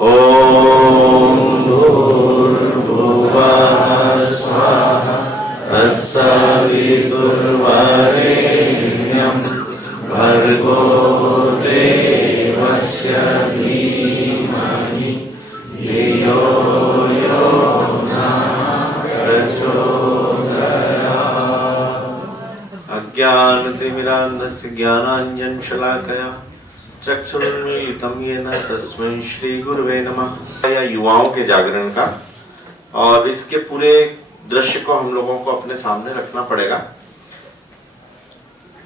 ओम भूर्भुवः स्वः तत्सवितुर्वरेण्यं भर्गो देवस्य धीमहि धियो यो नः प्रचोदयात्। अज्ञानतिमिरान्धस्य ज्ञानाञ्जनशलाकया चक्षुरुन्मीलितं येन तस्मै श्री गुरुवे नमः। या युवाओं के जागरण का, और इसके पूरे दृश्य को हम लोगों को अपने सामने रखना पड़ेगा।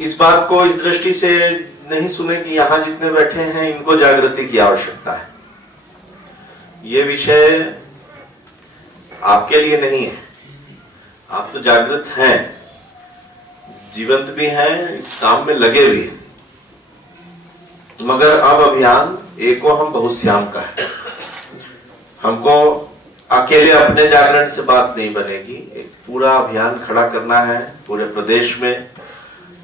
इस बात को इस दृष्टि से नहीं सुने कि यहाँ जितने बैठे हैं इनको जागृति की आवश्यकता है। ये विषय आपके लिए नहीं है, आप तो जागृत हैं, जीवंत भी हैं, इस काम में लगे भी हैं, मगर अब अभियान एको हम बहुश्याम का है। हमको अकेले अपने जागरण से बात नहीं बनेगी, एक पूरा अभियान खड़ा करना है। पूरे प्रदेश में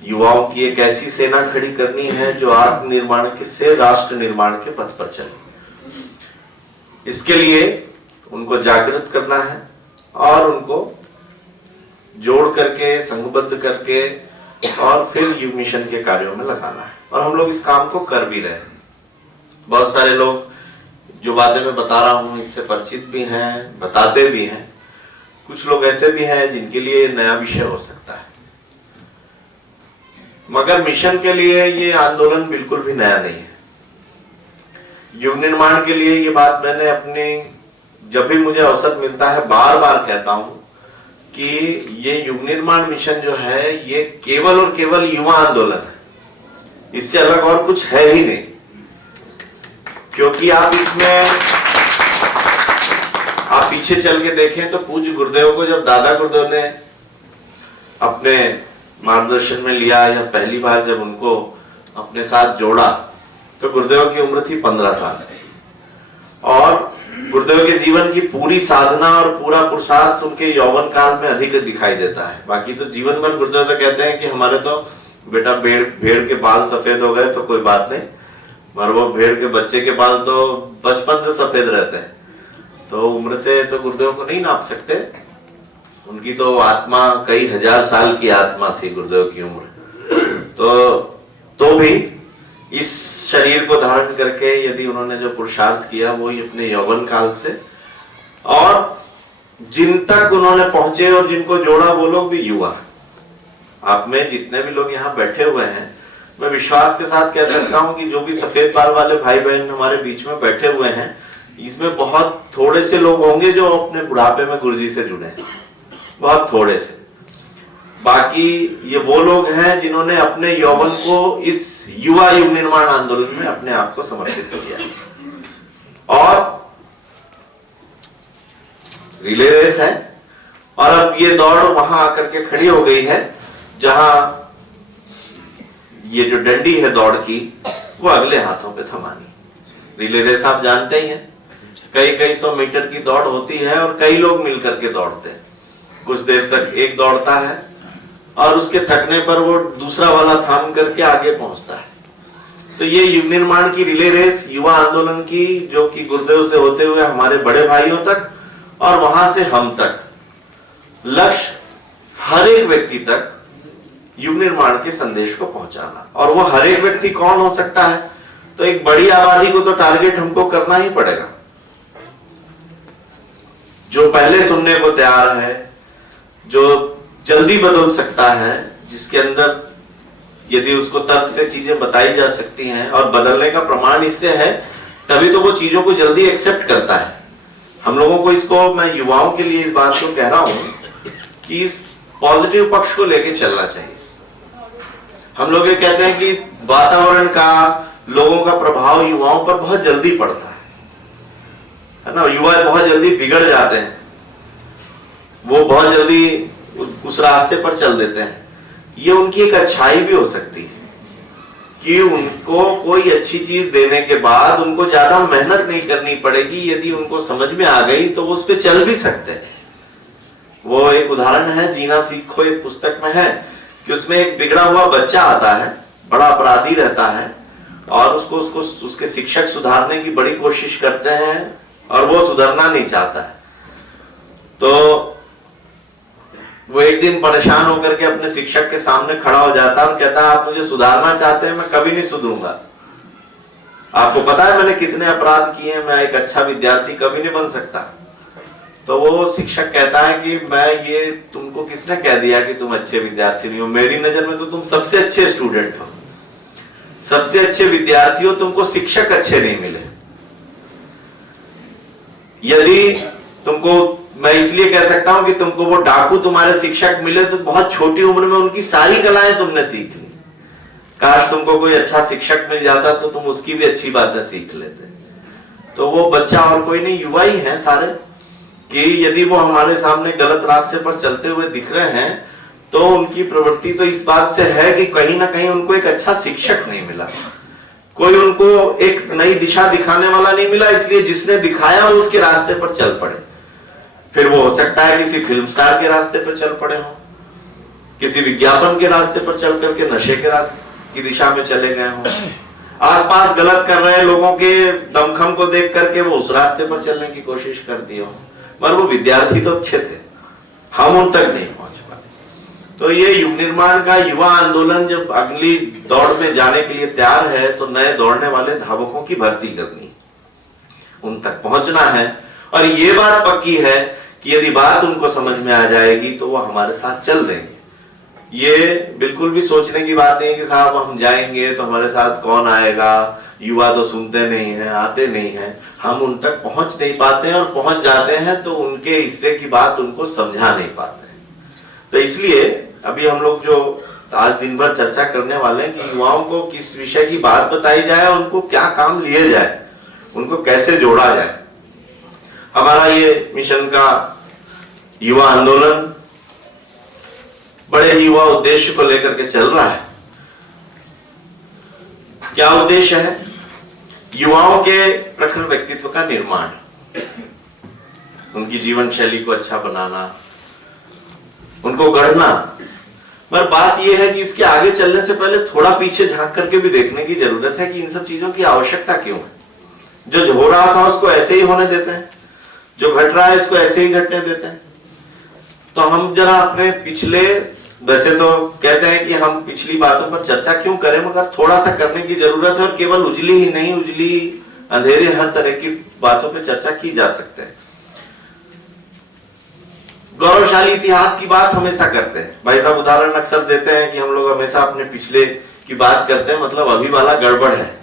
युवाओं की एक ऐसी सेना खड़ी करनी है जो आत्मनिर्माण के से राष्ट्र निर्माण के पथ पर चले। इसके लिए उनको जागृत करना है और उनको जोड़ करके, संघबद्ध करके और फिर युग मिशन के कार्यों में लगाना है। और हम लोग इस काम को कर भी रहे हैं। बहुत सारे लोग जो बातें मैं बता रहा हूँ इससे परिचित भी हैं, बताते भी हैं। कुछ लोग ऐसे भी हैं जिनके लिए नया विषय हो सकता है, मगर मिशन के लिए ये आंदोलन बिल्कुल भी नया नहीं है। युग निर्माण के लिए ये बात मैंने अपने, जब भी मुझे अवसर मिलता है, बार बार कहता हूं कि ये युग निर्माण मिशन जो है ये केवल और केवल युवा आंदोलन है, इससे अलग और कुछ है ही नहीं। क्योंकि आप इसमें आप पीछे चल के देखें तो पूज्य गुरुदेव को जब दादा गुरुदेव ने अपने मार्गदर्शन में लिया या पहली बार जब उनको अपने साथ जोड़ा तो गुरुदेव की उम्र थी 15 साल और गुरुदेव के जीवन की पूरी साधना और पूरा पुरुषार्थ उनके यौवन काल में अधिक दिखाई देता है। बाकी तो जीवन भर गुरुदेव तो कहते हैं कि हमारे तो बेटा भेड़ के बाल सफेद हो गए तो कोई बात नहीं, मगर वो भेड़ के बच्चे के बाल तो बचपन से सफेद रहते हैं। तो उम्र से तो गुरुदेव को नहीं नाप सकते, उनकी तो आत्मा कई हजार साल की आत्मा थी गुरुदेव की उम्र। तो भी इस शरीर को धारण करके यदि उन्होंने जो पुरुषार्थ किया वो ही अपने यौवन काल से, और जिन तक उन्होंने पहुंचे और जिनको जोड़ा वो लोग भी युवा। आप में जितने भी लोग यहाँ बैठे हुए हैं, मैं विश्वास के साथ कह सकता हूँ कि जो भी सफेद बाल वाले भाई बहन हमारे बीच में बैठे हुए हैं, इसमें बहुत थोड़े से लोग होंगे जो अपने बुढ़ापे में गुरुजी से जुड़े हैं, बहुत थोड़े से। बाकी ये वो लोग हैं जिन्होंने अपने यौवन को इस युवा युग निर्माण आंदोलन में अपने आप को समर्पित किया। और रिले रेस है, और अब ये दौड़ वहां आकर के खड़ी हो गई है जहां ये जो डंडी है दौड़ की वो अगले हाथों पे थमानी। रिले रेस आप जानते ही हैं, कई 100 मीटर की दौड़ होती है और कई लोग मिलकर के दौड़ते हैं। कुछ देर तक एक दौड़ता है और उसके थकने पर वो दूसरा वाला थाम करके आगे पहुंचता है। तो ये युग निर्माण की रिले रेस युवा आंदोलन की, जो कि गुरुदेव से होते हुए हमारे बड़े भाइयों तक और वहां से हम तक, लक्ष्य हर एक व्यक्ति तक युग निर्माण के संदेश को पहुंचाना। और वो हर एक व्यक्ति कौन हो सकता है? तो एक बड़ी आबादी को तो टारगेट हमको करना ही पड़ेगा, जो पहले सुनने को तैयार है, जो जल्दी बदल सकता है, जिसके अंदर यदि उसको तर्क से चीजें बताई जा सकती हैं और बदलने का प्रमाण इससे है, तभी तो वो चीजों को जल्दी एक्सेप्ट करता है। हम लोगों को इसको, मैं युवाओं के लिए इस बात को कह रहा हूं कि इस पॉजिटिव पक्ष को लेके चलना चाहिए। हम लोग ये कहते हैं कि वातावरण का, लोगों का प्रभाव युवाओं पर बहुत जल्दी पड़ता है ना। युवा बहुत जल्दी बिगड़ जाते हैं, वो बहुत जल्दी उस रास्ते पर चल देते हैं। ये उनकी एक अच्छाई भी हो सकती है कि उनको कोई अच्छी चीज देने के बाद उनको ज्यादा मेहनत नहीं करनी पड़ेगी। यदि उनको समझ में आ गई तो वो उस पर चल भी सकते हैं। वो एक उदाहरण है, जीना सीखो, एक पुस्तक में है कि उसमें एक बिगड़ा हुआ बच्चा आता है, बड़ा अपराधी रहता है, और उसको उसके शिक्षक सुधारने की बड़ी कोशिश करते हैं और वो सुधरना नहीं चाहता है। तो वो एक दिन परेशान होकर के अपने शिक्षक के सामने खड़ा हो जाता है और कहता है, आप मुझे सुधारना चाहते हैं, मैं कभी नहीं सुधरूंगा। आपको पता है मैंने कितने अपराध किए हैं, मैं एक अच्छा विद्यार्थी कभी नहीं बन सकता। तो वो शिक्षक कहता है कि मैं ये तुमको किसने कह दिया कि तुम अच्छे विद्यार्थी नहीं हो? मेरी नजर में तो तुम सबसे अच्छे स्टूडेंट हो, सबसे अच्छे विद्यार्थी हो, तुमको शिक्षक अच्छे नहीं मिले। यदि तुमको, मैं इसलिए कह सकता हूं कि तुमको वो डाकू तुम्हारे शिक्षक मिले तो बहुत छोटी उम्र में उनकी सारी कलाएं तुमने सीख ली। काश तुमको कोई अच्छा शिक्षक मिल जाता तो तुम उसकी भी अच्छी बातें सीख लेते। तो वो बच्चा और कोई नहीं, युवा ही है सारे, कि यदि वो हमारे सामने गलत रास्ते पर चलते हुए दिख रहे हैं तो उनकी प्रवृत्ति तो इस बात से है कि कहीं ना कहीं उनको एक अच्छा शिक्षक नहीं मिला, कोई उनको एक नई दिशा दिखाने वाला नहीं मिला, इसलिए जिसने दिखाया वो उसके रास्ते पर चल पड़े। फिर वो हो सकता है किसी फिल्म स्टार के रास्ते पर चल पड़े हो, किसी विज्ञापन के रास्ते पर चल करके नशे के रास्ते की दिशा में चले गए हो, आसपास गलत कर रहे लोगों के दमखम को देख करके वो उस रास्ते पर चलने की कोशिश करती हो। पर वो विद्यार्थी तो अच्छे थे, हम उन तक नहीं पहुंच पाए। तो ये युग निर्माण का युवा आंदोलन जब अगली दौड़ में जाने के लिए तैयार है तो नए दौड़ने वाले धावकों की भर्ती करनी है, उन तक पहुंचना है। और ये बात पक्की है कि यदि बात उनको समझ में आ जाएगी तो वो हमारे साथ चल देंगे। ये बिल्कुल भी सोचने की बात नहीं है कि साहब हम जाएंगे तो हमारे साथ कौन आएगा, युवा तो सुनते नहीं है, आते नहीं है। हम उन तक पहुंच नहीं पाते हैं, और पहुंच जाते हैं तो उनके हिस्से की बात उनको समझा नहीं पाते हैं। तो इसलिए अभी हम लोग जो आज दिन भर चर्चा करने वाले हैं कि युवाओं को किस विषय की बात बताई जाए, उनको क्या काम लिए जाए, उनको कैसे जोड़ा जाए। हमारा ये मिशन का युवा आंदोलन बड़े युवा उद्देश्य को लेकर के चल रहा है। क्या उद्देश्य है? युवाओं के प्रखर व्यक्तित्व का निर्माण, उनकी जीवन शैली को अच्छा बनाना, उनको गढ़ना। पर बात यह है कि इसके आगे चलने से पहले थोड़ा पीछे झांक करके भी देखने की जरूरत है कि इन सब चीजों की आवश्यकता क्यों है। जो हो रहा था उसको ऐसे ही होने देते हैं, जो घट रहा है इसको ऐसे ही घटने देते हैं। तो हम जरा अपने पिछले, वैसे तो कहते हैं कि हम पिछली बातों पर चर्चा क्यों करें, मगर थोड़ा सा करने की जरूरत है। और केवल उजली ही नहीं, उजली अंधेरे हर तरह की बातों पर चर्चा की जा सकते हैं। गौरवशाली इतिहास की बात हमेशा करते हैं, भाई साहब उदाहरण अक्सर देते हैं कि हम लोग हमेशा अपने पिछले की बात करते हैं, मतलब अभी वाला गड़बड़ है।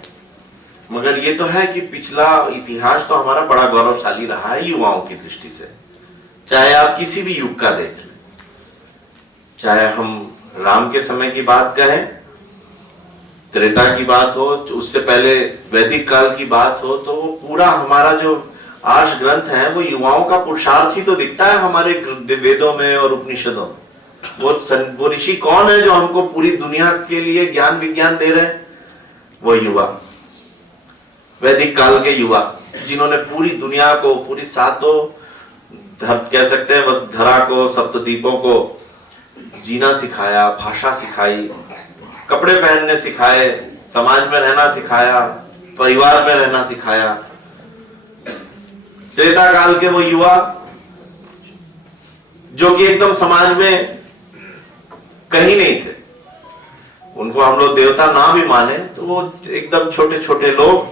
मगर ये तो है कि पिछला इतिहास तो हमारा बड़ा गौरवशाली रहा है युवाओं की दृष्टि से। चाहे आप किसी भी युग का देख लें, चाहे हम राम के समय की बात कहें, त्रेता की बात हो, उससे पहले वैदिक काल की बात हो, तो वो पूरा हमारा जो आर्ष ग्रंथ है वो युवाओं का पुरुषार्थ ही तो दिखता है हमारे वेदों में और उपनिषदों में। वो ऋषि कौन है जो हमको पूरी दुनिया के लिए ज्ञान विज्ञान दे रहे हैं? वो युवा, वैदिक काल के युवा, जिन्होंने पूरी दुनिया को, पूरी सातों कह सकते हैं धरा को, सप्तद्वीपों को जीना सिखाया, भाषा सिखाई, कपड़े पहनने सिखाए, समाज में रहना सिखाया, परिवार में रहना सिखाया। त्रेता काल के वो युवा जो कि एकदम समाज में कहीं नहीं थे, उनको हम लोग देवता ना भी माने तो वो एकदम छोटे छोटे लोग,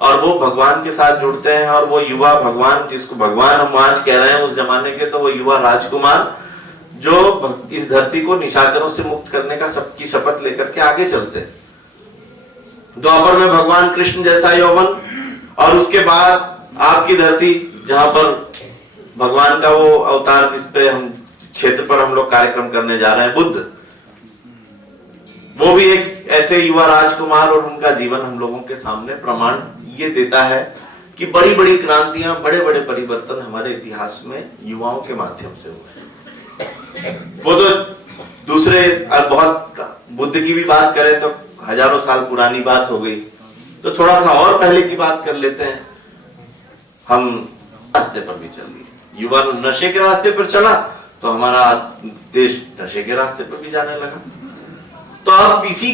और वो भगवान के साथ जुड़ते हैं। और वो युवा भगवान, जिसको भगवान हम आज कह रहे हैं उस जमाने के, तो वो युवा राजकुमार जो इस धरती को निशाचरों से मुक्त करने का सबकी शपथ लेकर के आगे चलते हैं। द्वापर में भगवान कृष्ण जैसा यौवन, और उसके बाद आपकी धरती जहां पर भगवान का वो अवतार, जिस पे हम क्षेत्र पर हम लोग कार्यक्रम करने जा रहे हैं, बुद्ध, वो भी एक ऐसे युवा राजकुमार। और उनका जीवन हम लोगों के सामने प्रमाण ये देता है कि बड़ी बड़ी क्रांतियां, बड़े बड़े परिवर्तन हमारे इतिहास में युवाओं के माध्यम से हुए। वो तो दूसरे, बहुत बुद्ध की भी बात करें तो हजारों साल पुरानी बात हो गई। तो थोड़ा सा और पहले की बात कर लेते हैं। हम रास्ते पर भी चल दिए, युवा नशे के रास्ते पर चला तो हमारा देश नशे के रास्ते पर भी जाने लगा। तो अब इसी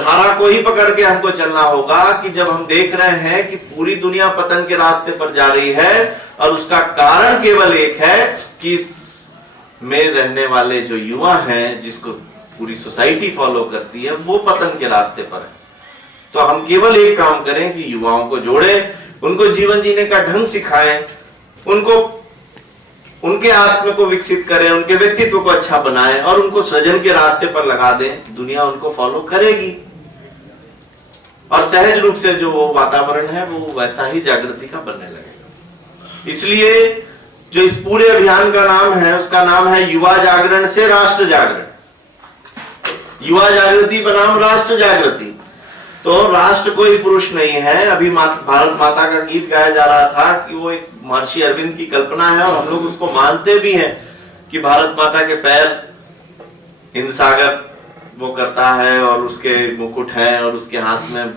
धारा को ही पकड़ के हमको चलना होगा कि जब हम देख रहे हैं कि पूरी दुनिया पतन के रास्ते पर जा रही है और उसका कारण केवल एक है कि में रहने वाले जो युवा हैं, जिसको पूरी सोसाइटी फॉलो करती है, वो पतन के रास्ते पर है। तो हम केवल एक काम करें कि युवाओं को जोड़ें, उनको जीवन जीने का ढंग सिखाएं, उनको उनके आत्म को विकसित करें, उनके व्यक्तित्व को अच्छा बनाएं और उनको सृजन के रास्ते पर लगा दें। दुनिया उनको फॉलो करेगी और सहज रूप से जो वो वातावरण है वो वैसा ही जागृति का बनने लगेगा। इसलिए जो इस पूरे अभियान का नाम है, उसका नाम है युवा जागरण से राष्ट्र जागरण। युवा जागृति बनाम राष्ट्र जागृति। तो राष्ट्र कोई पुरुष नहीं है। अभी भारत माता का गीत गाया जा रहा था कि वो एक महर्षि अरविंद की कल्पना है और हम लोग उसको मानते भी हैं कि भारत माता के पैर हिंद सागर वो करता है और उसके मुकुट है और उसके हाथ में,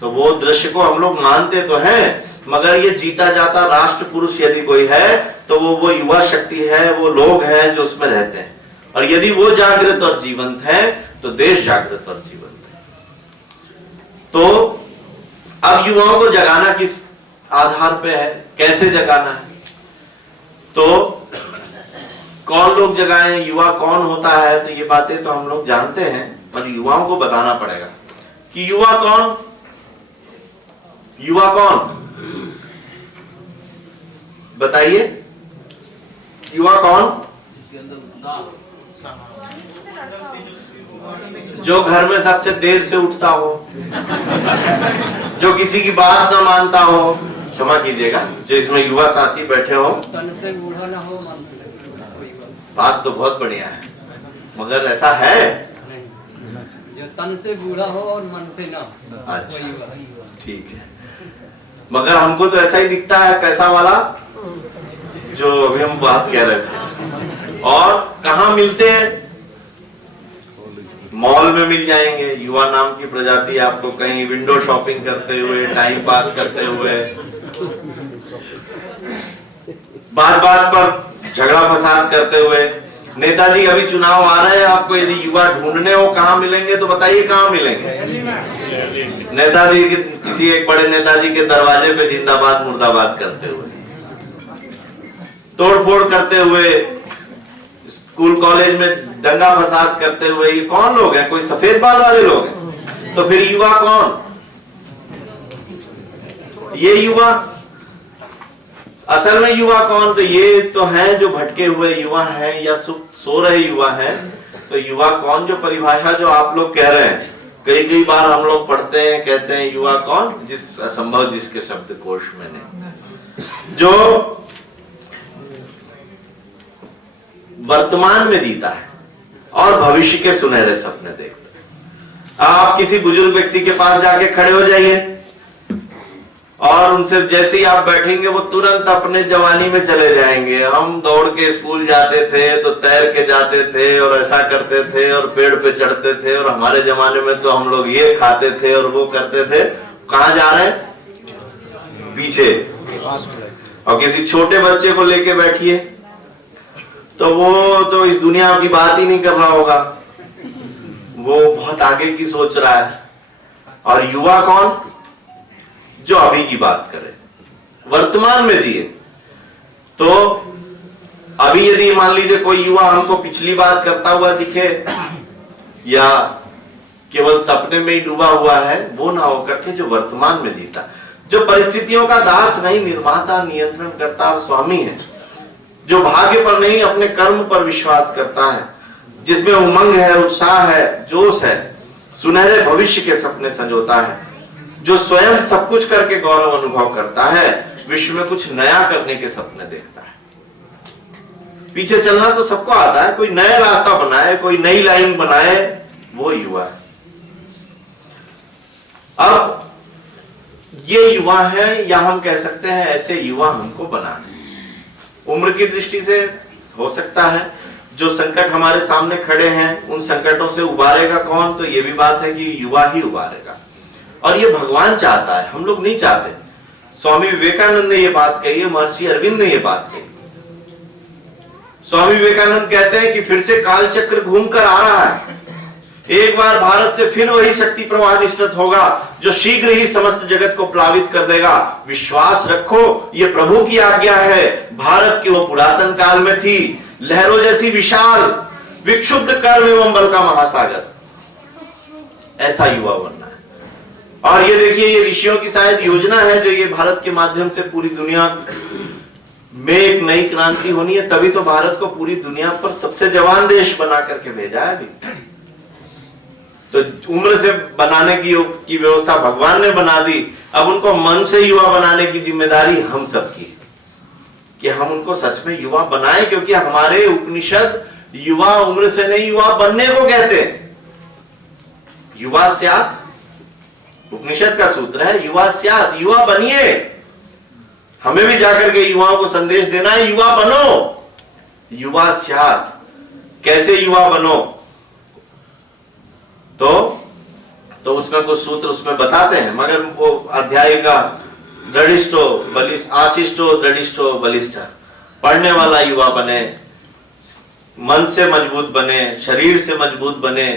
तो वो दृश्य को हम लोग मानते तो हैं, मगर ये जीता जाता राष्ट्र पुरुष यदि कोई है तो वो युवा शक्ति है, वो लोग हैं जो उसमें रहते हैं। और यदि वो जागृत और जीवंत है तो देश जागृत और जीवंत है। तो अब युवाओं को जगाना किस आधार पे है, कैसे जगाना है? तो कौन लोग जगाएं, युवा कौन होता है? तो ये बातें तो हम लोग जानते हैं, पर युवाओं को बताना पड़ेगा कि युवा कौन, युवा कौन, बताइए युवा कौन? जो घर में सबसे देर से उठता हो, जो किसी की बात ना मानता हो, क्षमा कीजिएगा जो इसमें युवा साथी बैठे हो, तन से बूढ़ा ना हो, मन से बात तो बहुत बढ़िया है, मगर ऐसा है जो तन से बूढ़ा हो और मन से ना। अच्छा ठीक है, मगर हमको तो ऐसा ही दिखता है। कैसा वाला जो अभी हम बात कह रहे थे। और कहाँ मिलते हैं? मॉल में मिल जाएंगे। युवा नाम की प्रजाति आपको कहीं विंडो शॉपिंग करते हुए, टाइम पास करते हुए, बात बात पर झगड़ा फसाद करते हुए। नेताजी अभी चुनाव आ रहे हैं, आपको यदि युवा ढूंढने हो कहाँ मिलेंगे तो बताइए कहाँ मिलेंगे? नेताजी के किसी एक बड़े नेताजी के दरवाजे पे जिंदाबाद मुर्दाबाद करते हुए, तोड़फोड़ करते हुए, स्कूल कॉलेज में दंगा फसाद करते हुए। ये कौन लोग हैं? कोई सफेद बाल वाले लोग हैं। तो फिर युवा कौन? ये युवा असल में युवा कौन? तो ये तो हैं जो भटके हुए युवा हैं या सो रहे युवा हैं। तो युवा कौन जो परिभाषा जो आप लोग कह रहे हैं, कई बार हम लोग पढ़ते हैं, कहते हैं युवा कौन? जिस असंभव जिसके शब्दकोश में नहीं, जो वर्तमान में जीता है और भविष्य के सुनहरे सपने देखता है। आप किसी बुजुर्ग व्यक्ति के पास जाके खड़े हो जाइए और उनसे जैसे ही आप बैठेंगे वो तुरंत अपने जवानी में चले जाएंगे। हम दौड़ के स्कूल जाते थे तो तैर के जाते थे और ऐसा करते थे और पेड़ पे चढ़ते थे और हमारे जमाने में तो हम लोग ये खाते थे और वो करते थे। कहाँ जा रहे हैं? पीछे। और किसी छोटे बच्चे को लेके बैठिए तो वो तो इस दुनिया की बात ही नहीं कर रहा होगा, वो बहुत आगे की सोच रहा है। और युवा कौन? जो अभी की बात करे, वर्तमान में जिए। तो अभी यदि मान लीजिए कोई युवा हमको पिछली बात करता हुआ दिखे या केवल सपने में ही डूबा हुआ है, वो ना होकर के जो वर्तमान में जीता, जो परिस्थितियों का दास नहीं, निर्माता, नियंत्रण करता और स्वामी है, जो भाग्य पर नहीं अपने कर्म पर विश्वास करता है, जिसमें उमंग है, उत्साह है, जोश है, सुनहरे भविष्य के सपने संजोता है, जो स्वयं सब कुछ करके गौरव अनुभव करता है, विश्व में कुछ नया करने के सपने देखता है। पीछे चलना तो सबको आता है, कोई नया रास्ता बनाए, कोई नई लाइन बनाए, वो युवा है। अब ये युवा है, या हम कह सकते हैं ऐसे युवा हमको बनाने। उम्र की दृष्टि से हो सकता है जो संकट हमारे सामने खड़े हैं उन संकटों से उबारेगा कौन? तो ये भी बात है कि युवा ही उबारेगा। और ये भगवान चाहता है, हम लोग नहीं चाहते। स्वामी विवेकानंद ने ये बात कही है, महर्षि अरविंद ने ये बात कही। स्वामी विवेकानंद कहते हैं कि फिर से काल चक्र घूम कर आ रहा है। एक बार भारत से फिर वही शक्ति प्रवाह निश्चित होगा जो शीघ्र ही समस्त जगत को प्लावित कर देगा। विश्वास रखो, ये प्रभु की आज्ञा है। भारत की वो पुरातन काल में थी, लहरों जैसी विशाल, विक्षुब्ध कर्म एवं बल का महासागर। ऐसा युवा बनना है। और ये देखिए, ये ऋषियों की शायद योजना है जो ये भारत के माध्यम से पूरी दुनिया में एक नई क्रांति होनी है। तभी तो भारत को पूरी दुनिया पर सबसे जवान देश बना करके भेजा है अभी। तो उम्र से बनाने की व्यवस्था भगवान ने बना दी। अब उनको मन से युवा बनाने की जिम्मेदारी हम सब की, कि हम उनको सच में युवा बनाएं, क्योंकि हमारे उपनिषद युवा उम्र से नहीं, युवा बनने को कहते हैं। युवा स्यात्, उपनिषद का सूत्र है युवा स्यात्, युवा बनिए। हमें भी जाकर के युवाओं को संदेश देना है, युवा बनो, युवा स्यात्। कैसे युवा बनो? तो उसमें कुछ सूत्र उसमें बताते हैं, मगर वो अध्याय का दृढ़िष्ठो बलिष्ठ, आशिष्टो दृढ़िष्ठो बलिष्ठ, पढ़ने वाला युवा बने, मन से मजबूत बने, शरीर से मजबूत बने,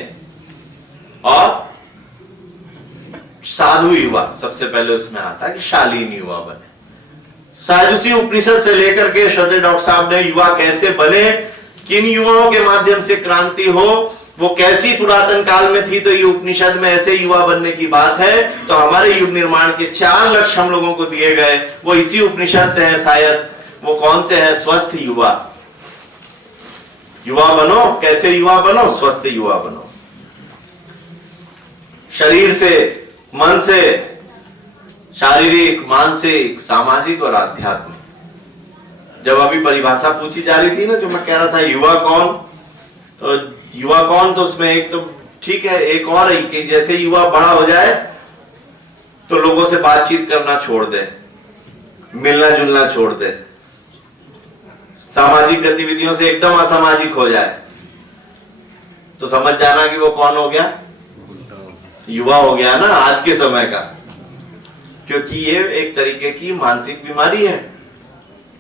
और साधु युवा सबसे पहले उसमें आता है कि शालीन युवा बने। शायद उसी उपनिषद से लेकर के श्रद्धेय डॉक्टर साहब ने युवा कैसे बने, किन युवाओं के माध्यम से क्रांति हो, वो कैसी पुरातन काल में थी, तो ये उपनिषद में ऐसे युवा बनने की बात है। तो हमारे युग निर्माण के 4 लक्ष्य हम लोगों को दिए गए, वो इसी उपनिषद से है। शायद वो कौन से है? स्वस्थ युवा। युवा बनो, कैसे युवा बनो? स्वस्थ युवा बनो, शरीर से, मन से, शारीरिक, मानसिक, सामाजिक और आध्यात्मिक। जब अभी परिभाषा पूछी जा रही थी ना, जो मैं कह रहा था युवा कौन, तो युवा कौन, तो उसमें एक तो ठीक है, एक और है कि जैसे युवा बड़ा हो जाए तो लोगों से बातचीत करना छोड़ दे, मिलना जुलना छोड़ दे, सामाजिक गतिविधियों से एकदम असामाजिक हो जाए, तो समझ जाना कि वो कौन हो गया? युवा हो गया ना आज के समय का। क्योंकि ये एक तरीके की मानसिक बीमारी है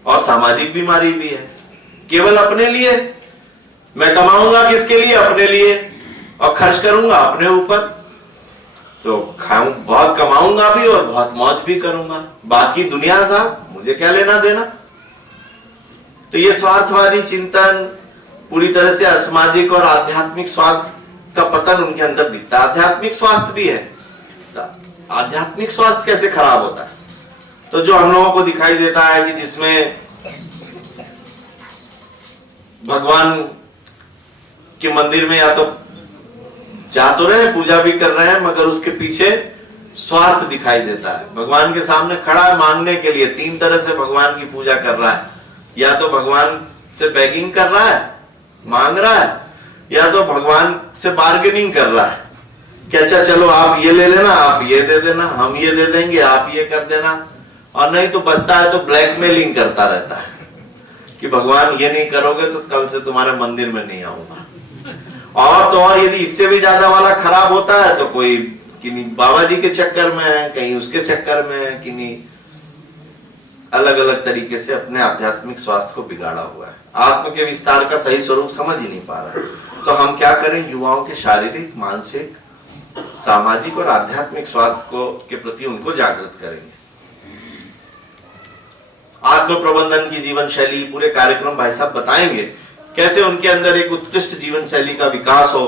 और सामाजिक बीमारी भी है। केवल अपने लिए मैं कमाऊंगा, किसके लिए? अपने लिए, और खर्च करूंगा अपने ऊपर, तो खाऊं, बहुत कमाऊंगा भी और बहुत मौज भी करूंगा, बाकी दुनिया साहब मुझे क्या लेना देना। तो ये स्वार्थवादी चिंतन, पूरी तरह से असामाजिक और आध्यात्मिक स्वास्थ्य का पतन उनके अंदर दिखता है। आध्यात्मिक स्वास्थ्य भी है, आध्यात्मिक स्वास्थ्य कैसे खराब होता है? तो जो हम लोगों को दिखाई देता है कि जिसमें भगवान के मंदिर में या तो जा तो रहे, पूजा भी कर रहे हैं, मगर उसके पीछे स्वार्थ दिखाई देता है। भगवान के सामने खड़ा है मांगने के लिए, 3 तरह से भगवान की पूजा कर रहा है। या तो भगवान से बेगिंग कर रहा है, मांग रहा है, या तो भगवान से बार्गेनिंग कर रहा है कि अच्छा चलो आप ये ले लेना, आप ये दे देना, हम ये दे देंगे, आप ये कर देना। और नहीं तो बचता है तो ब्लैकमेलिंग करता रहता है कि भगवान ये नहीं करोगे तो कल से तुम्हारे मंदिर में नहीं आऊंगा। और तो और यदि इससे भी ज्यादा वाला खराब होता है तो कोई किन्हीं बाबा जी के चक्कर में है, कहीं उसके चक्कर में है, किन्हीं अलग अलग तरीके से अपने आध्यात्मिक स्वास्थ्य को बिगाड़ा हुआ है। आत्म के विस्तार का सही स्वरूप समझ ही नहीं पा रहा है। तो हम क्या करें? युवाओं के शारीरिक, मानसिक, सामाजिक और आध्यात्मिक स्वास्थ्य को के प्रति उनको जागृत करेंगे। आत्म प्रबंधन की जीवन शैली, पूरे कार्यक्रम भाई साहब बताएंगे कैसे उनके अंदर एक उत्कृष्ट जीवन शैली का विकास हो,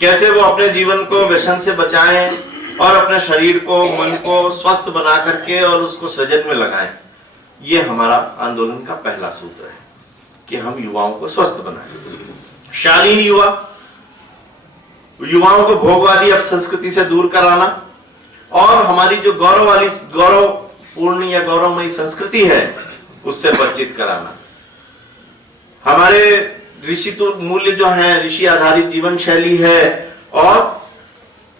कैसे वो अपने जीवन को व्यसन से बचाएं और अपने शरीर को, मन को स्वस्थ बना करके और उसको सृजन में लगाएं। ये हमारा आंदोलन का पहला सूत्र है कि हम युवाओं को स्वस्थ बनाएं। शालीन युवा, युवाओं को भोगवादी अपसंस्कृति से दूर कराना और हमारी जो गौरवपूर्ण या गौरवमयी संस्कृति है उससे परिचित कराना। हमारे ऋषि तो मूल्य जो है, ऋषि आधारित जीवन शैली है, और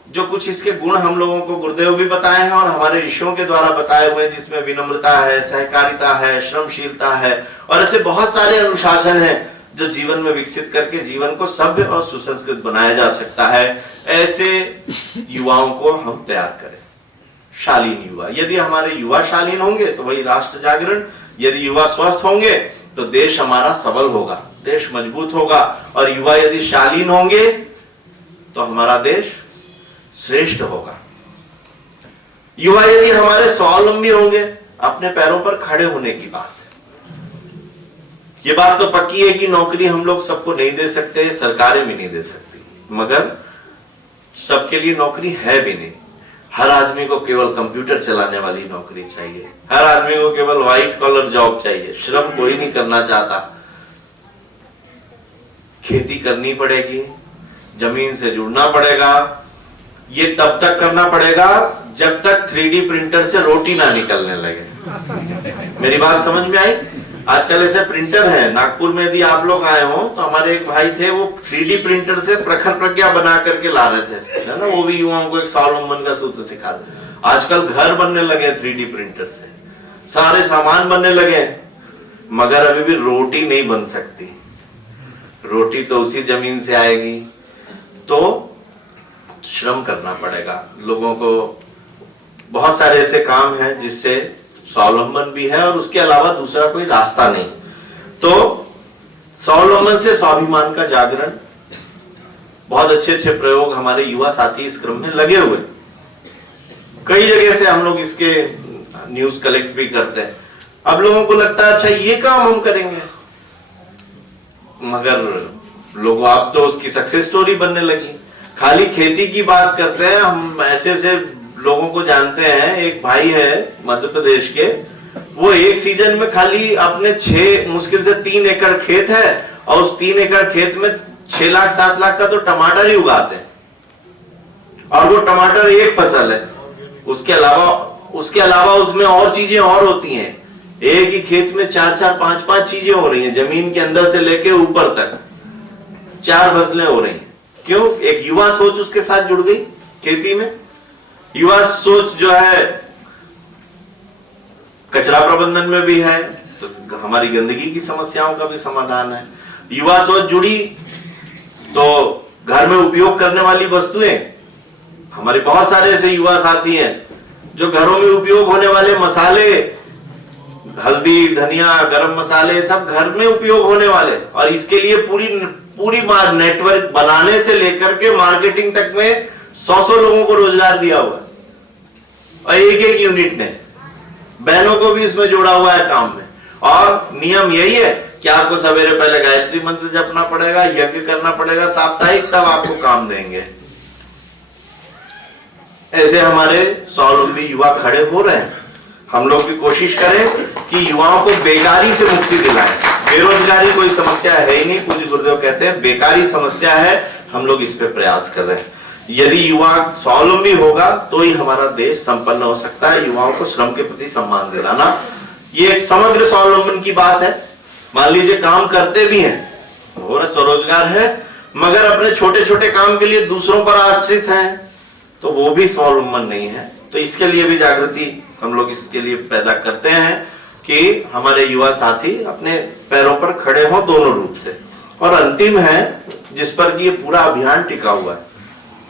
जो कुछ इसके गुण हम लोगों को गुरुदेव भी बताए हैं और हमारे ऋषियों के द्वारा बताए हुए, जिसमें विनम्रता है, सहकारिता है, श्रमशीलता है, और ऐसे बहुत सारे अनुशासन हैं जो जीवन में विकसित करके जीवन को सभ्य और सुसंस्कृत बनाया जा सकता है। ऐसे युवाओं को हम तैयार करें, शालीन युवा। यदि हमारे युवा शालीन होंगे तो वही राष्ट्र जागरण, यदि युवा स्वस्थ होंगे तो देश हमारा सबल होगा, देश मजबूत होगा। और युवा यदि शालीन होंगे तो हमारा देश श्रेष्ठ होगा। युवा यदि हमारे स्वावलंबी होंगे, अपने पैरों पर खड़े होने की बात है। ये बात तो पक्की है कि नौकरी हम लोग सबको नहीं दे सकते, सरकारें भी नहीं दे सकती, मगर सबके लिए नौकरी है भी नहीं। हर आदमी को केवल कंप्यूटर चलाने वाली नौकरी चाहिए, हर आदमी को केवल व्हाइट कॉलर जॉब चाहिए, श्रम कोई नहीं करना चाहता। खेती करनी पड़ेगी, जमीन से जुड़ना पड़ेगा, ये तब तक करना पड़ेगा जब तक 3D प्रिंटर से रोटी ना निकलने लगे। मेरी बात समझ में आई? आजकल ऐसे प्रिंटर हैं, नागपुर में यदि आप लोग आए हो तो हमारे एक भाई थे, वो 3D प्रिंटर से प्रखर प्रज्ञा बना करके ला रहे थे, है ना। वो भी युवाओं को एक स्वावलंबन का सूत्र सिखा रहे। आजकल घर बनने लगे 3D प्रिंटर से, सारे सामान बनने लगे, मगर अभी भी रोटी नहीं बन सकती। रोटी तो उसी जमीन से आएगी, तो श्रम करना पड़ेगा लोगों को। बहुत सारे ऐसे काम हैं जिससे स्वावलंबन भी है और उसके अलावा दूसरा कोई रास्ता नहीं। तो स्वावलंबन से स्वाभिमान का जागरण, बहुत अच्छे अच्छे प्रयोग हमारे युवा साथी इस क्रम में लगे हुए। कई जगह से हम लोग इसके न्यूज कलेक्ट भी करते हैं। अब लोगों को लगता है अच्छा ये काम हम करेंगे, मगर लोगों अब तो उसकी सक्सेस स्टोरी बनने लगी। खाली खेती की बात करते हैं हम, ऐसे ऐसे लोगों को जानते हैं। एक भाई है मध्य प्रदेश के, वो एक सीजन में खाली अपने 6 मुश्किल से 3 एकड़ खेत है, और उस 3 एकड़ खेत में 6 लाख 7 लाख का तो टमाटर ही उगाते हैं। और वो टमाटर एक फसल है, उसके अलावा उसमें और चीजें और होती हैं। एक ही खेत में 4-4, 5-5 चीजें हो रही हैं, जमीन के अंदर से लेके ऊपर तक 4 फसलें हो रही हैं। क्यों? एक युवा सोच उसके साथ जुड़ गई खेती में। युवा सोच जो है कचरा प्रबंधन में भी है, तो हमारी गंदगी की समस्याओं का भी समाधान है। युवा सोच जुड़ी तो घर में उपयोग करने वाली वस्तुएं, हमारे बहुत सारे ऐसे युवा साथी हैं जो घरों में उपयोग होने वाले मसाले, हल्दी, धनिया, गरम मसाले, सब घर में उपयोग होने वाले, और इसके लिए पूरी नेटवर्क बनाने से लेकर के मार्केटिंग तक में 100 लोगों को रोजगार दिया हुआ है। और एक यूनिट ने बहनों को भी इसमें जोड़ा हुआ है काम में। और नियम यही है कि आपको सवेरे पहले गायत्री मंत्र जपना पड़ेगा, यज्ञ करना पड़ेगा साप्ताहिक, तब आपको काम देंगे। ऐसे हमारे स्वावलंबी युवा खड़े हो रहे हैं। हम लोग भी कोशिश करें कि युवाओं को बेकारी से मुक्ति दिलाएं। बेरोजगारी कोई समस्या है ही नहीं, पूज्य गुरुदेव कहते हैं बेकारी समस्या है, हम लोग इस पे प्रयास कर रहे हैं। यदि युवा स्वावलंबी होगा तो ही हमारा देश संपन्न हो सकता है। युवाओं को श्रम के प्रति सम्मान दिलाना, ये एक समग्र स्वावलंबन की बात है। मान लीजिए काम करते भी हैं, हो रहा स्वरोजगार है, मगर अपने छोटे छोटे काम के लिए दूसरों पर आश्रित हैं, तो वो भी स्वावलंबन नहीं है। तो इसके लिए भी जागृति हम लोग इसके लिए पैदा करते हैं कि हमारे युवा साथी अपने पैरों पर खड़े हों दोनों रूप से। और अंतिम है जिस पर कि ये पूरा अभियान टिका हुआ है,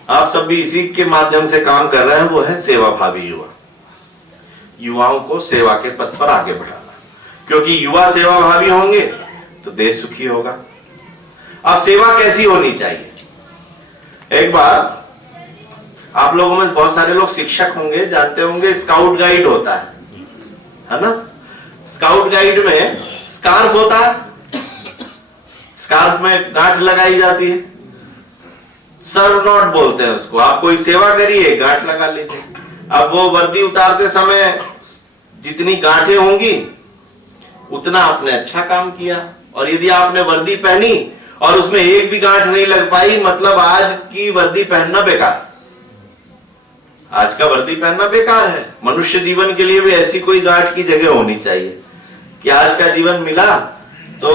आप सब भी इसी के माध्यम से काम कर रहे हैं, वो है सेवा भावी युवा। युवाओं को सेवा के पथ पर आगे बढ़ाना, क्योंकि युवा सेवा भावी होंगे तो देश सुखी होगा। अब सेवा कैसी होनी चाहिए? एक बार आप लोगों में बहुत सारे लोग शिक्षक होंगे, जानते होंगे स्काउट गाइड होता है ना। स्काउट गाइड में स्कार्फ होता है, स्कार्फ में गांठ लगाई जाती है, सर नॉट बोलते हैं उसको। आप कोई सेवा करिए, गांठ लगा लीजिए। अब वो वर्दी उतारते समय जितनी गांठें होंगी उतना आपने अच्छा काम किया, और यदि आपने वर्दी पहनी और उसमें एक भी गांठ नहीं लग पाई, मतलब आज की वर्दी पहनना बेकार। आज का वर्दी पहनना बेकार है। मनुष्य जीवन के लिए भी ऐसी कोई गांठ की जगह होनी चाहिए कि आज का जीवन मिला तो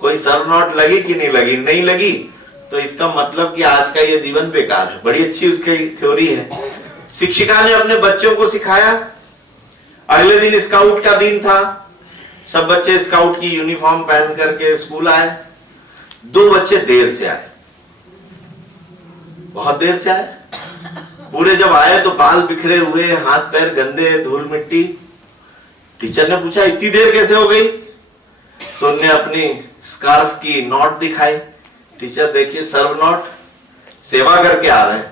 कोई सर नोट लगी कि नहीं लगी, नहीं लगी तो इसका मतलब कि आज का ये जीवन बेकार है। बड़ी अच्छी उसकी थ्योरी है। शिक्षिका ने अपने बच्चों को सिखाया। अगले दिन स्काउट का दिन था, सब बच्चे स्काउट की यूनिफॉर्म पहन करके स्कूल आए। 2 बच्चे देर से आए, बहुत देर से आए। पूरे जब आए तो बाल बिखरे हुए, हाथ पैर गंदे, धूल मिट्टी। टीचर ने पूछा इतनी देर कैसे हो गई? तो उन्होंने अपनी स्कार्फ की नॉट दिखाई। टीचर देखिए सर्व नॉट, सेवा करके आ रहे हैं।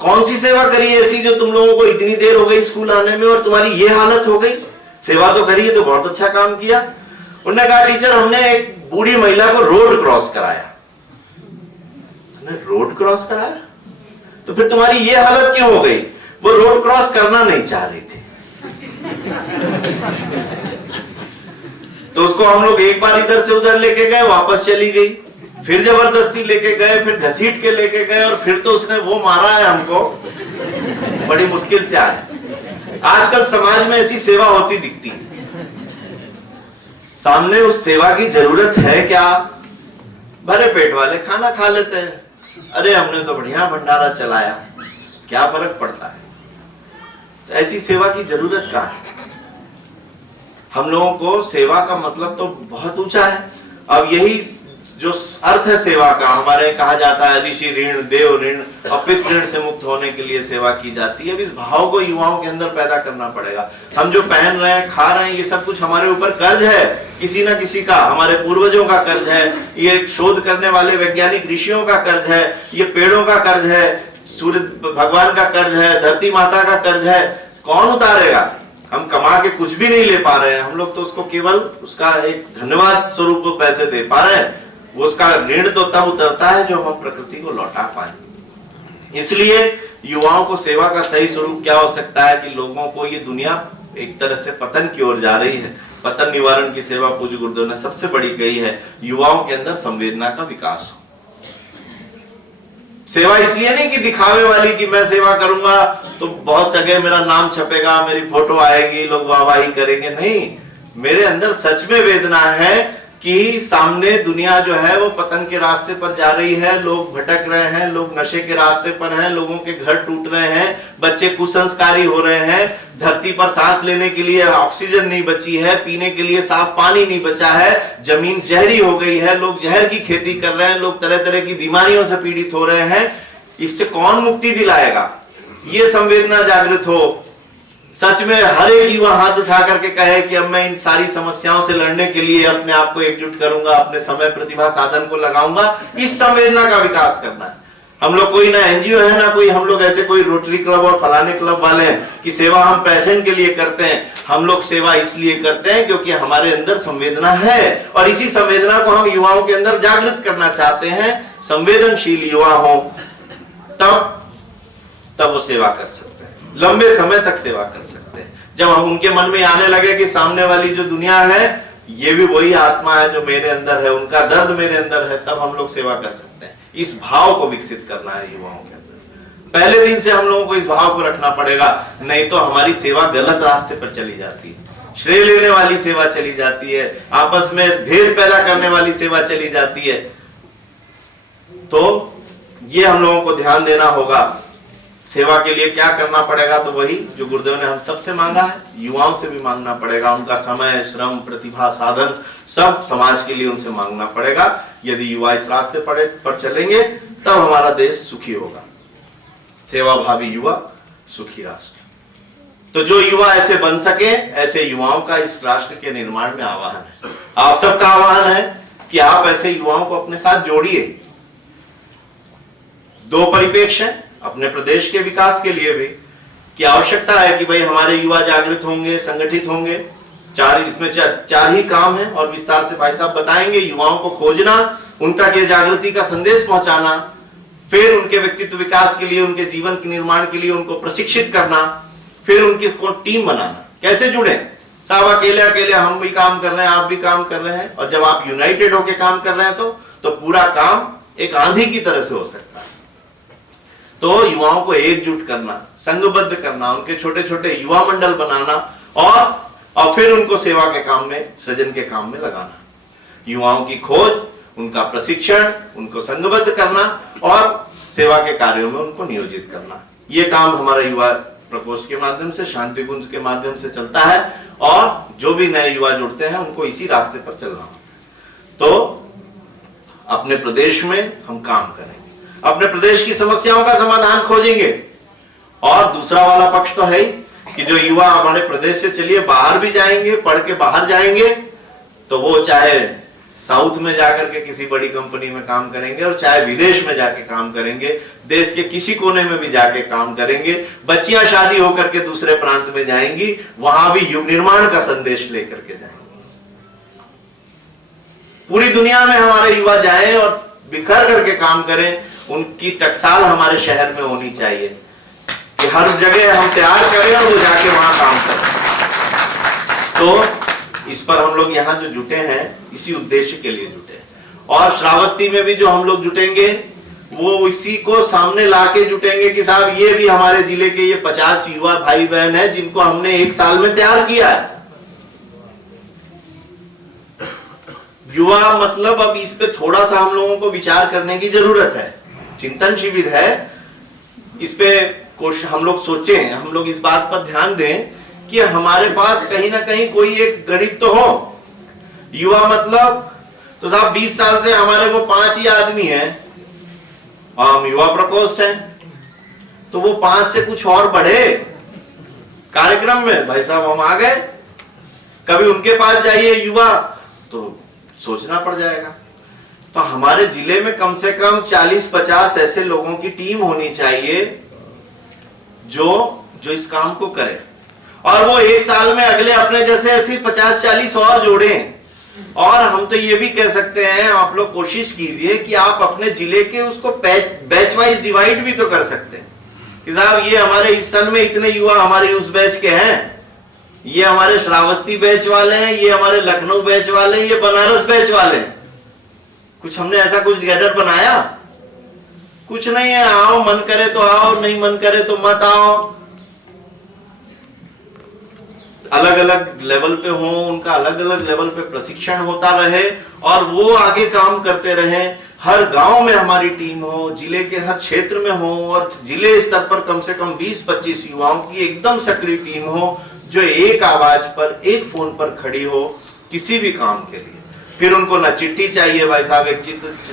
कौन सी सेवा करी है ऐसी जो तुम लोगों को इतनी देर हो गई स्कूल आने में और तुम्हारी ये हालत हो गई? सेवा तो करी है तो बहुत अच्छा काम किया। उन्होंने कहा टीचर हमने एक बूढ़ी महिला को रोड क्रॉस कराया। तुमने रोड क्रॉस कराया तो फिर तुम्हारी ये हालत क्यों हो गई? वो रोड क्रॉस करना नहीं चाह रही थी। तो उसको हम लोग एक बार इधर से उधर लेके गए, वापस चली गई, फिर जबरदस्ती लेके गए, फिर घसीट के लेके गए और फिर तो उसने वो मारा है हमको, बड़ी मुश्किल से आए। आजकल समाज में ऐसी सेवा होती दिखती है। सामने उस सेवा की जरूरत है क्या? भरे पेट वाले खाना खा लेते हैं, अरे हमने तो बढ़िया भंडारा चलाया, क्या फर्क पड़ता है? तो ऐसी सेवा की जरूरत कहाँ है? हम लोगों को सेवा का मतलब तो बहुत ऊंचा है। अब यही जो अर्थ है सेवा का, हमारे कहा जाता है ऋषि ऋण, देव ऋण, अपित ऋण से मुक्त होने के लिए सेवा की जाती है। अब इस भाव को युवाओं के अंदर पैदा करना पड़ेगा। हम जो पहन रहे हैं, खा रहे हैं, ये सब कुछ हमारे ऊपर कर्ज है, किसी ना किसी का, हमारे पूर्वजों का कर्ज है, ये शोध करने वाले वैज्ञानिक ऋषियों का कर्ज है, ये पेड़ों का कर्ज है, सूर्य भगवान का कर्ज है, धरती माता का कर्ज है। कौन उतारेगा? हम कमा के कुछ भी नहीं ले पा रहे हैं, हम लोग तो उसको केवल उसका एक धन्यवाद स्वरूप पैसे दे पा रहे हैं। वो उसका ऋण तो तब उतरता है जो हम प्रकृति को लौटा पाए। इसलिए युवाओं को सेवा का सही स्वरूप क्या हो सकता है कि लोगों को ये दुनिया एक तरह से पतन की ओर जा रही है, पतन निवारण की सेवा पूज्य गुरुदेव ने सबसे बड़ी कही है। युवाओं के अंदर संवेदना का विकास हो। सेवा इसलिए नहीं कि दिखावे वाली कि मैं सेवा करूंगा तो बहुत जगह मेरा नाम छपेगा, मेरी फोटो आएगी, लोग वाहवाही करेंगे। नहीं, मेरे अंदर सच में वेदना है कि सामने दुनिया जो है वो पतन के रास्ते पर जा रही है, लोग भटक रहे हैं, लोग नशे के रास्ते पर हैं, लोगों के घर टूट रहे हैं, बच्चे कुसंस्कारी हो रहे हैं, धरती पर सांस लेने के लिए ऑक्सीजन नहीं बची है, पीने के लिए साफ पानी नहीं बचा है, जमीन जहरी हो गई है, लोग जहर की खेती कर रहे हैं, लोग तरह तरह की बीमारियों से पीड़ित हो रहे हैं। इससे कौन मुक्ति दिलाएगा? ये संवेदना जागृत हो, सच में हर एक युवा हाथ उठा करके कहे कि अब मैं इन सारी समस्याओं से लड़ने के लिए अपने आप को एकजुट करूंगा, अपने समय प्रतिभा साधन को लगाऊंगा। इस संवेदना का विकास करना है। हम लोग कोई ना एनजीओ है, ना कोई हम लोग ऐसे कोई रोटरी क्लब और फलाने क्लब वाले हैं कि सेवा हम पैशन के लिए करते हैं। हम लोग सेवा इसलिए करते हैं क्योंकि हमारे अंदर संवेदना है और इसी संवेदना को हम युवाओं के अंदर जागृत करना चाहते हैं। संवेदनशील युवा हो तब वो सेवा कर सकते हैं, लंबे समय तक सेवा कर सकते हैं। जब हम उनके मन में आने लगे कि सामने वाली जो दुनिया है ये भी वही आत्मा है जो मेरे अंदर है, उनका दर्द मेरे अंदर है, तब हम लोग सेवा कर सकते हैं। इस भाव को विकसित करना है युवाओं के अंदर। पहले दिन से हम लोगों को इस भाव को रखना पड़ेगा, नहीं तो हमारी सेवा गलत रास्ते पर चली जाती है। श्रेय लेने वाली सेवा चली जाती है, आपस में भेद पैदा करने वाली सेवा चली जाती है। तो ये हम लोगों को ध्यान देना होगा। सेवा के लिए क्या करना पड़ेगा? तो वही जो गुरुदेव ने हम सबसे मांगा है, युवाओं से भी मांगना पड़ेगा। उनका समय, श्रम, प्रतिभा, साधन सब समाज के लिए उनसे मांगना पड़ेगा। यदि युवा इस रास्ते पर चलेंगे तब हमारा देश सुखी होगा। सेवा भावी युवा, सुखी राष्ट्र। तो जो युवा ऐसे बन सके, ऐसे युवाओं का इस राष्ट्र के निर्माण में आह्वान है। आप सबका आह्वान है कि आप ऐसे युवाओं को अपने साथ जोड़िए। दो परिप्रेक्ष्य है अपने प्रदेश के विकास के लिए भी कि आवश्यकता है कि भाई हमारे युवा जागृत होंगे, संगठित होंगे। इसमें चार ही काम है और विस्तार से भाई साहब बताएंगे। युवाओं को खोजना, उन तक ये जागृति का संदेश पहुंचाना, फिर उनके व्यक्तित्व विकास के लिए, उनके जीवन के निर्माण के लिए उनको प्रशिक्षित करना, फिर उनकी टीम बनाना। कैसे जुड़े? साहब अकेले हम भी काम कर रहे हैं, आप भी काम कर रहे हैं, और जब आप यूनाइटेड होकर काम कर रहे हैं तो पूरा काम एक आंधी की तरह से हो सकता है। तो युवाओं को एकजुट करना, संघबद्ध करना, उनके छोटे छोटे युवा मंडल बनाना और फिर उनको सेवा के काम में, सृजन के काम में लगाना। युवाओं की खोज, उनका प्रशिक्षण, उनको संघबद्ध करना और सेवा के कार्यों में उनको नियोजित करना। ये काम हमारा युवा प्रकोष्ठ के माध्यम से, शांति कुंज के माध्यम से चलता है और जो भी नए युवा जुड़ते हैं उनको इसी रास्ते पर चलना होता है। तो अपने प्रदेश में हम काम करेंगे, अपने प्रदेश की समस्याओं का समाधान खोजेंगे। और दूसरा वाला पक्ष तो है ही कि जो युवा हमारे प्रदेश से चलिए बाहर भी जाएंगे, पढ़ के बाहर जाएंगे, तो वो चाहे साउथ में जाकर के किसी बड़ी कंपनी में काम करेंगे और चाहे विदेश में जाके काम करेंगे, देश के किसी कोने में भी जाके काम करेंगे। बच्चियां शादी होकर के दूसरे प्रांत में जाएंगी, वहां भी युग निर्माण का संदेश लेकर के जाएंगी। पूरी दुनिया में हमारे युवा जाएं और बिखर करके काम करें, उनकी टकसाल हमारे शहर में होनी चाहिए कि हर जगह हम तैयार करें और वो जाके वहां काम करें। तो इस पर हम लोग यहाँ जो जुटे हैं इसी उद्देश्य के लिए जुटे हैं। और श्रावस्ती में भी जो हम लोग जुटेंगे वो इसी को सामने लाके जुटेंगे कि साहब ये भी हमारे जिले के ये 50 युवा भाई बहन है जिनको हमने 1 साल में तैयार किया है। युवा मतलब अब इस पे थोड़ा सा हम लोगों को विचार करने की जरूरत है। चिंतन शिविर है, इस पे कुछ हम लोग सोचें, हम लोग इस बात पर ध्यान दें कि हमारे पास कहीं ना कहीं कोई एक गणित तो हो। युवा मतलब तो साहब 20 साल से हमारे वो 5 ही आदमी हैं और हम युवा प्रकोष्ठ हैं, तो वो 5 से कुछ और बढ़े कार्यक्रम में, भाई साहब हम आ गए। कभी उनके पास जाइए युवा तो सोचना पड़ जाएगा। तो हमारे जिले में कम से कम 40-50 ऐसे लोगों की टीम होनी चाहिए जो इस काम को करे, और वो 1 साल में अगले अपने जैसे ऐसे 50-40 और जोड़ें। और हम तो ये भी कह सकते हैं, आप लोग कोशिश कीजिए कि आप अपने जिले के उसको बैच वाइज डिवाइड भी तो कर सकते हैं कि साहब ये हमारे इस सन में इतने युवा हमारे उस बैच के हैं, ये हमारे श्रावस्ती बैच वाले हैं, ये हमारे लखनऊ बैच वाले हैं, ये बनारस बैच वाले हैं। कुछ हमने ऐसा कुछ गैडर बनाया? कुछ नहीं है। आओ, मन करे तो आओ, नहीं मन करे तो मत आओ। अलग अलग लेवल पे हो, उनका अलग अलग लेवल पे प्रशिक्षण होता रहे और वो आगे काम करते रहे। हर गांव में हमारी टीम हो, जिले के हर क्षेत्र में हो, और जिले स्तर पर कम से कम 20-25 युवाओं की एकदम सक्रिय टीम हो जो एक आवाज पर, एक फोन पर खड़ी हो किसी भी काम के लिए। फिर उनको ना चिट्ठी चाहिए भाई साहब, एक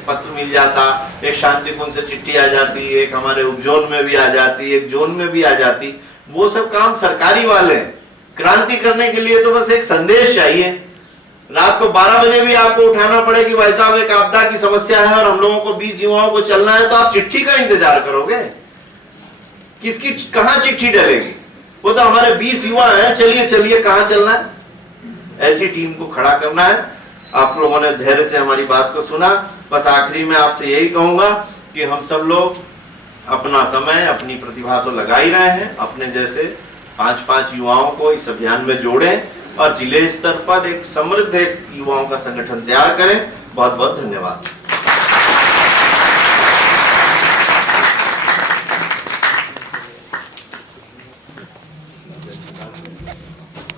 पत्र मिल जाता, एक शांति कुंज से चिट्ठी आ जाती, एक हमारे उपजोन में भी आ जाती, एक जोन में भी आ जाती। वो सब काम सरकारी वाले हैं। क्रांति करने के लिए तो बस एक संदेश चाहिए। रात को 12 बजे भी आपको उठाना पड़े कि भाई साहब एक आपदा की समस्या है और हम लोगों को 20 युवाओं को चलना है, तो आप चिट्ठी का इंतजार करोगे? किसकी कहां चिट्ठी डलेगी? वो तो हमारे 20 युवा हैं, चलिए चलिए कहां चलना है? ऐसी टीम को खड़ा करना है। आप लोगों ने धैर्य से हमारी बात को सुना। बस आखिरी में आपसे यही कहूंगा कि हम सब लोग अपना समय, अपनी प्रतिभा तो लगा ही रहे हैं, अपने जैसे 5-5 युवाओं को इस अभियान में जोड़ें और जिले स्तर पर एक समृद्ध युवाओं का संगठन तैयार करें। बहुत बहुत धन्यवाद।